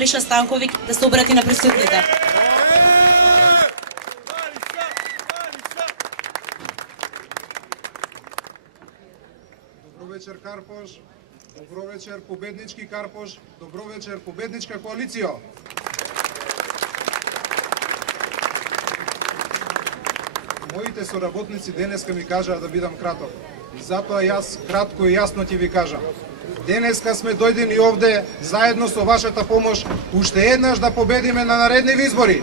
Лиша Станковиќ да се обрати на присутните. Добро вечер, Карпош. Добро вечер, победнички Карпош. Добро вечер, победничка коалиција. Моите соработници денеска ми кажаа да бидам краток. И затоа јас кратко и јасно ќе ви кажам. Денеска сме дојдени овде заедно со вашата помош уште еднаш да победиме на наредни избори.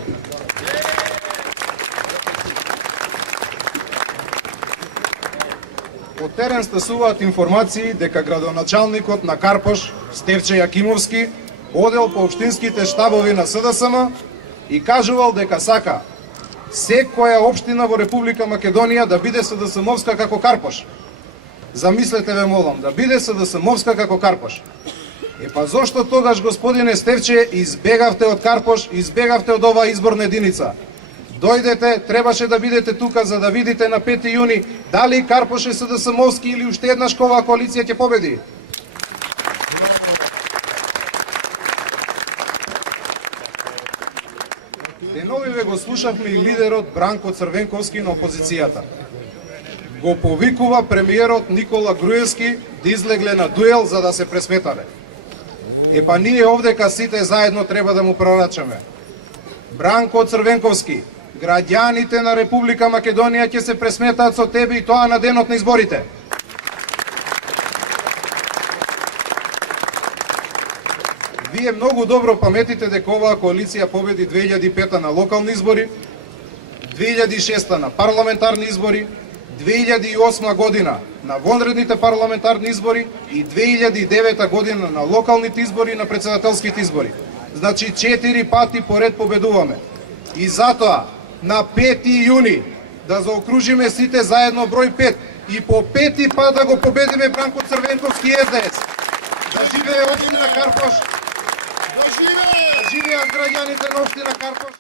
Од терен стасуваат информации дека градоначалникот на Карпош, Стефче Јакимовски, одел по општинските штабови на СДСМ и кажувал дека сака секоја општина во Република Македонија да биде СДСМовска како Карпош. Замислете ве молам, да биде СДСМовска како Карпош. Па зошто тогаш, господине Стефче, избегавте од Карпош, избегавте од оваа изборна единица? Дојдете, требаше да бидете тука за да видите на 5 јуни дали Карпош е СДСМовски или уште еднаш оваа коалиција ќе победи. Деновиве го слушавме и лидерот Бранко Црвенковски на опозицијата. Го повикува премиерот Никола Груевски да излегле на дуел за да се пресметале. Па ние овдека сите заедно треба да му прорачаме. Бранко Црвенковски, граѓаните на Република Македонија ќе се пресметаат со тебе и тоа на денот на изборите. Вие многу добро паметите дека оваа коалиција победи 2005 на локални избори, 2006 на парламентарни избори, 2008 година на вонредните парламентарни избори и 2009 година на локалните избори и на председателските избори. Значи 4 пати поред победуваме. И затоа на 5 јуни да заокружиме сите заедно број 5 и по 5 пат да го победиме Бранко Црвенковски и СДС. Да живее општина Карпош! Да живеат граѓаните на општина Карпош!